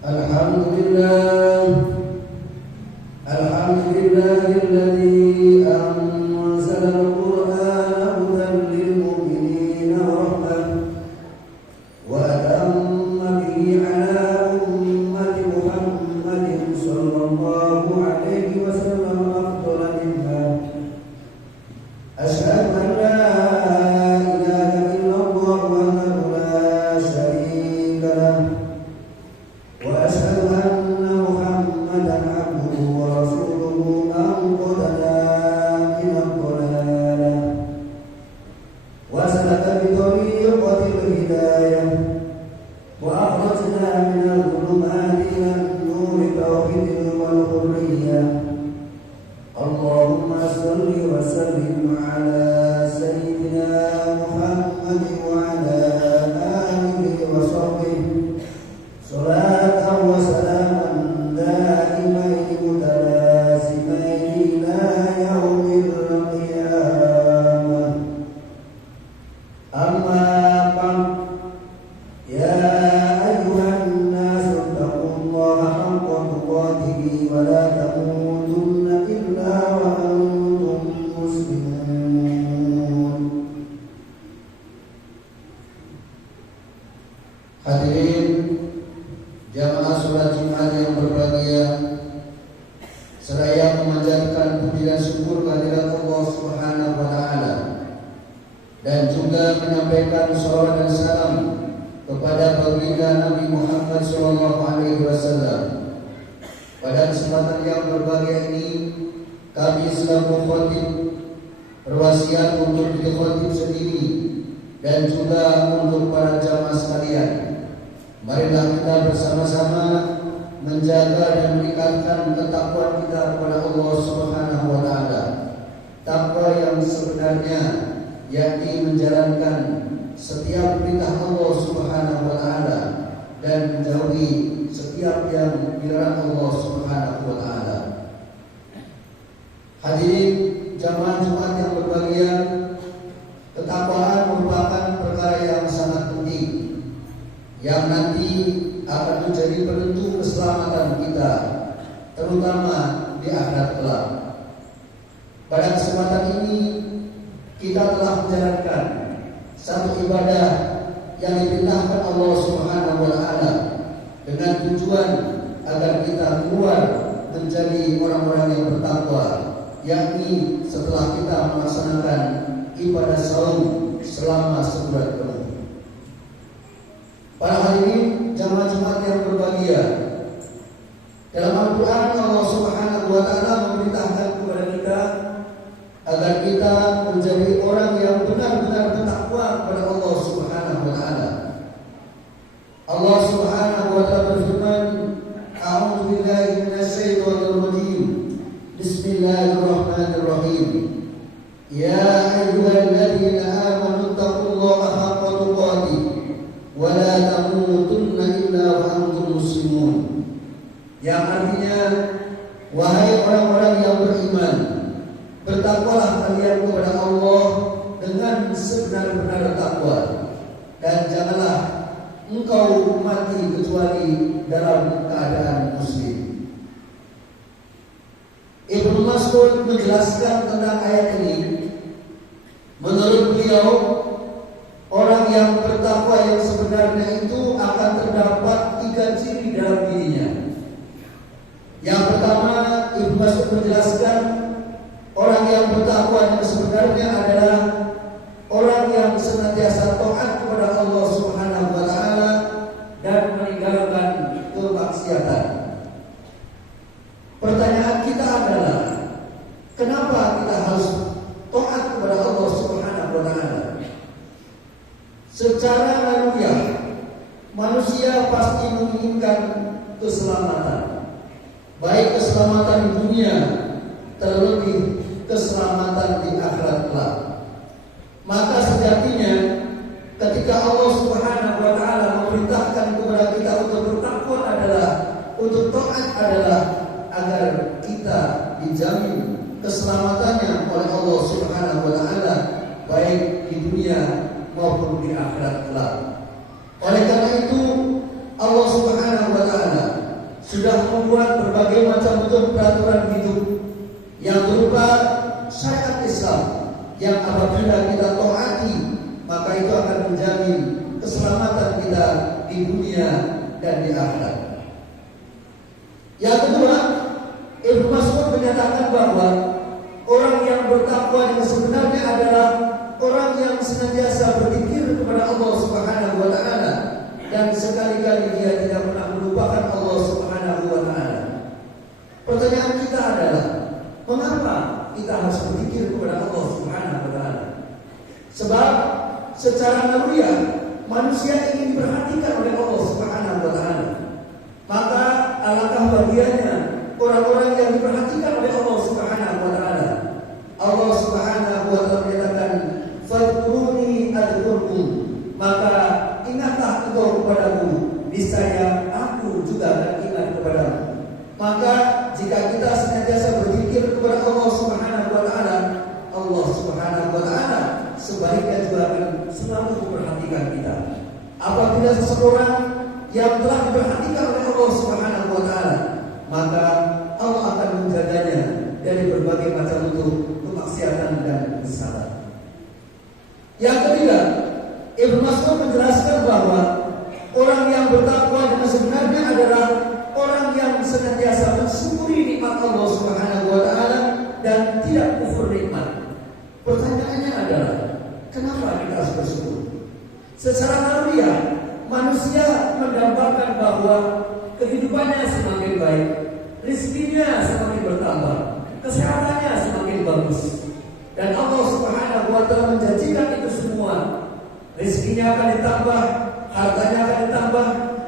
Alhamdulillah, alhamdulillahilladzi anzala al-Qur'ana hudan lil mu'minina wa rahmah wa atamma bihi ala ummati Muhammadin sallallahu alaihi wasallam afdala minha. Asyhadu an la ilaha illallah wahdahu la syarika lah wa asyhadu anna Muhammadan abduhu wa rasuluhu anqadana min ad-dhalalah wa salaka bi tariqatil hidayah wa akhrajna min adh-dhulumati ila an-nuri tawhidil wal hurriyah. Allahumma salli wa sallim ala sayyidina Muhammad wa ala alihi wa sahbihi salatan wa salaman daimaini mutalazimaini ila yaumil qiyamah. Amma ba'd, ya ayyuhan nasu taqullaha haqqa tuqatih wa la tamutunna illa wa antum muslimun. Hadirin jamaah sholat Jumat yang berbahagia, seraya memanjatkan puji dan syukur kehadirat Allah Subhanahu wa taala dan juga menyampaikan salawat dan salam kepada baginda Nabi Muhammad sallallahu alaihi wasallam. Pada kesempatan yang berbahagia ini, kami selaku khatib berwasiat untuk diri khatib sendiri dan juga untuk para jamaah sekalian. Marilah kita bersama-sama menjaga dan meningkatkan ketakwaan kita kepada Allah Subhanahu wa taala. Takwa yang sebenarnya yakni menjalankan setiap perintah Allah Subhanahu wa taala dan menjauhi setiap yang dilarang Allah Subhanahu wa taala. Hadirin jamaah Jumat yang berbahagia, ketakwaan merupakan perkara yang sangat penting yang nanti akan menjadi penentu keselamatan kita, terutama di akhirat kelak. Pada kesempatan ini kita telah menjalankan satu ibadah yang diperintahkan Allah Subhanahu wa taala dengan tujuan agar kita keluar menjadi orang-orang yang bertakwa, yakni setelah kita melaksanakan ibadah saum selama sebulan penuh. Para hadirin jamaah Jumat yang berbahagia, dalam Al-Quran Allah Subhanahu wa taala memerintahkan kepada kita agar kita menjadi orang yang benar-benar bertakwa kepada Allah Subhanahu wa taala. Allah Subhanahu wa taala berfirman, A'udzu billahi minasyaitonir rajim. Bismillahirrahmanirrahim. Ya ayyuhalladzina amanu taqullaha haqqa tuqatih wa la tamutunna illa wa antum muslimun. Yang artinya, wahai orang-orang yang beriman, bertakwalah kalian kepada Allah dengan sebenar-benar takwa, dan janganlah engkau mati kecuali dalam keadaan muslim. Ibnu Mas'ud menjelaskan tentang ayat ini. Menurut beliau, orang yang bertakwa yang sebenarnya itu akan terdapat 3 ciri dalam dirinya. Yang pertama, Ibnu Mas'ud menjelaskan orang yang bertakwa yang sebenarnya adalah orang yang senantiasa taat kepada Allah Subhanahu wa taala dan meninggalkan kemaksiatan. Pertanyaan kita adalah, kenapa kita harus taat kepada Allah Subhanahu wa taala? Secara naluriah, manusia pasti menginginkan keselamatan, baik keselamatan di dunia, terlebih keselamatan di akhirat kelak. Maka sejatinya ketika Allah Subhanahu wa taala memerintahkan kepada kita untuk bertakwa untuk taat adalah agar kita dijamin keselamatannya oleh Allah Subhanahu wa taala baik di dunia maupun di akhirat kelak. Oleh karena itu Allah Subhanahu wa taala sudah membuat berbagai macam bentuk peraturan hidup yang berupa syariat Islam yang apabila kita taati maka itu akan menjamin keselamatan kita di dunia dan di akhirat. Yang kedua, Ibnu Mas'ud menyatakan bahwa orang yang bertakwa yang sebenarnya adalah orang yang senantiasa berzikir kepada Allah Subhanahu wa taala dan sekali-kali dia tidak pernah melupakan Allah Subhanahu wa taala. Pertanyaan kita adalah, mengapa kita harus berzikir kepada Allah Subhanahu wa taala? Sebab secara naluriah manusia ingin diperhatikan oleh Allah Subhanahu wa taala. Maka alangkah bahagianya orang-orang yang diperhatikan oleh Allah Subhanahu wa taala. Allah Subhanahu wa taala menyatakan, "Fadhkuruni adzkurkum." Maka ingatlah engkau kepadaku, niscaya aku juga akan ingat kepadamu. Maka jika kita senantiasa berzikir kepada Allah Subhanahu wa taala, Allah Subhanahu wa taala sebaliknya juga akan selalu memperhatikan kita. Apabila seseorang yang telah diperhatikan oleh Allah Subhanahu wa taala, maka Allah akan menjaganya dari berbagai macam bentuk kemaksiatan dan kesalahan. Yang ketiga, Ibnu Mas'ud menjelaskan bahwa orang yang bertakwa dengan sebenarnya adalah orang yang senantiasa mensyukuri nikmat Allah Subhanahu wa taala dan tidak kufur nikmat. Pertanyaannya adalah, kenapa kita harus bersyukur? Secara naluriah manusia mendambakan bahwa kehidupannya semakin baik, rezekinya semakin bertambah, kesehatannya semakin bagus. Dan Allah Subhanahu wa taala menjanjikan itu semua. Rezekinya akan ditambah, hartanya akan ditambah,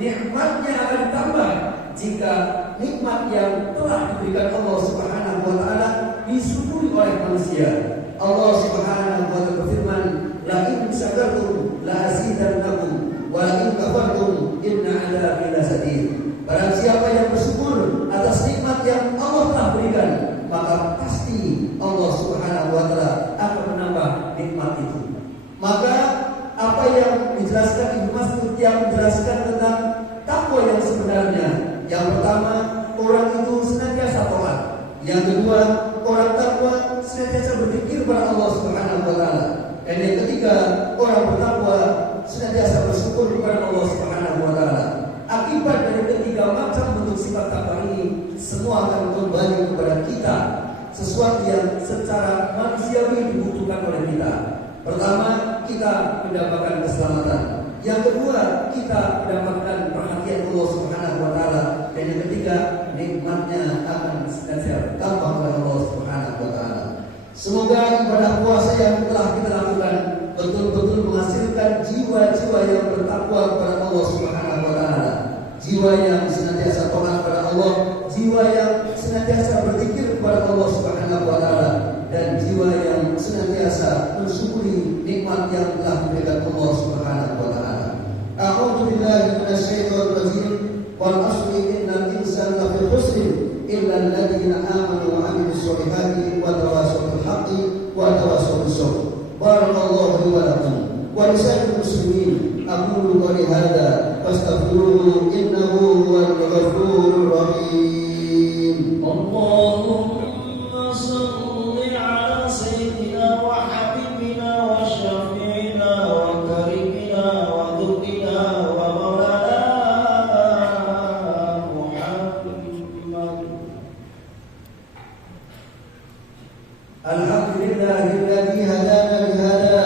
nikmatnya akan ditambah jika nikmat yang telah diberikan Allah Subhanahu wa taala disyukuri oleh manusia. Allah Subhanahu wa taala berfirman, "La in syakartum la azidannakum wa la in kafartum inna 'adzabi lasadid." Barang siapa yang bersyukur atas nikmat yang Allah telah berikan, maka pasti Allah Subhanahu wa taala akan menambah nikmat itu. Maka apa yang dijelaskan Ibnu Mas'ud yang menjelaskan tentang takwa yang sebenarnya, yang pertama, orang itu senantiasa taat. Yang kedua, orang takwa senantiasa berzikir kepada Allah Subhanahu wa taala. Dan yang ketiga, orang bertakwa senantiasa bersyukur kepada Allah Subhanahu wa taala. Akibat dari ketiga macam bentuk sifat takwa ini, semua akan kembali kepada kita, sesuatu yang secara manusiawi dibutuhkan oleh kita. Pertama, kita mendapatkan keselamatan. Yang kedua, kita mendapatkan perhatian Allah Subhanahu wa taala. Dan yang ketiga, nikmatnya akan senantiasa bertambah oleh Allah Subhanahu wa taala. Semoga ibadah puasa yang telah kita lakukan betul-betul menghasilkan jiwa-jiwa yang bertakwa kepada Allah Subhanahu wa taala. Jiwa yang senantiasa taat kepada Allah, jiwa yang senantiasa berzikir kepada Allah Subhanahu wa taala, dan jiwa yang senantiasa mensyukuri nikmat yang telah diberikan Allah Subhanahu wa taala. A'udzu billahi minasyaitonir rajim. Wal 'ashri innal insana lafi khusr illa alladziina aamanu wa 'amilus shalihati wa tawassaw bil haqqi wa tawassaw bis sabr. Barakallahu li wa lakum wa lisa'il muslimin. Aqulu qawli hadza fastaghfiruhu innahu huwal ghafurur rahim. Allahumma shalli ala sayyidina wa habibina wa syafi'ina wa karimina wa dhukrina wa maulana Muhammad. Alhamdulillahilladzi hadana li hada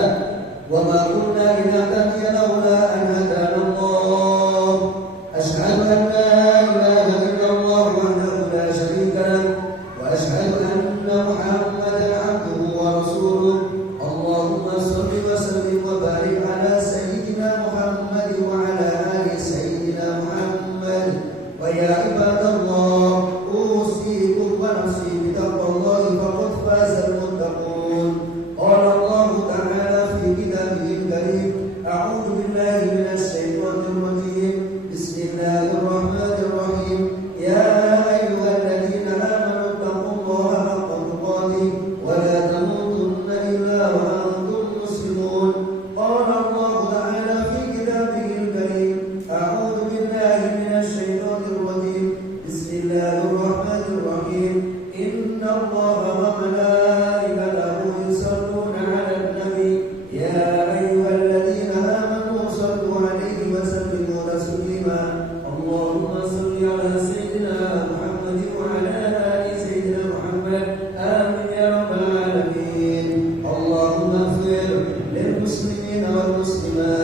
wa ma kunna linahtadiya laula an hadana Allah. Asyhadu an la ilaha illallah wahdahu la syarika lahu wa asyhadu anna Muhammadan 'abduhu wa rasuluh. Allahumma shalli wa sallim wa barik ala sayyidina Muhammad wa ala ali sayyidina Muhammad. Wa ya ibadallah, usikum wa nafsi bi taqwallahi faqad fazal muttaqun. Qala Allah ta'ala fi kitabihil karim, a'udzu billahi minasy syaithanir rajim. Bismillahirrahmanirrahim. Ya ayyuhalladzina amanu taqullaha haqqa tuqatih wa la tamutunna illa wa antum muslimun. Qala Allah ta'ala fi kitabihil karim, a'udzu billahi minasy syaithanir rajim. المسلمين والمسلمات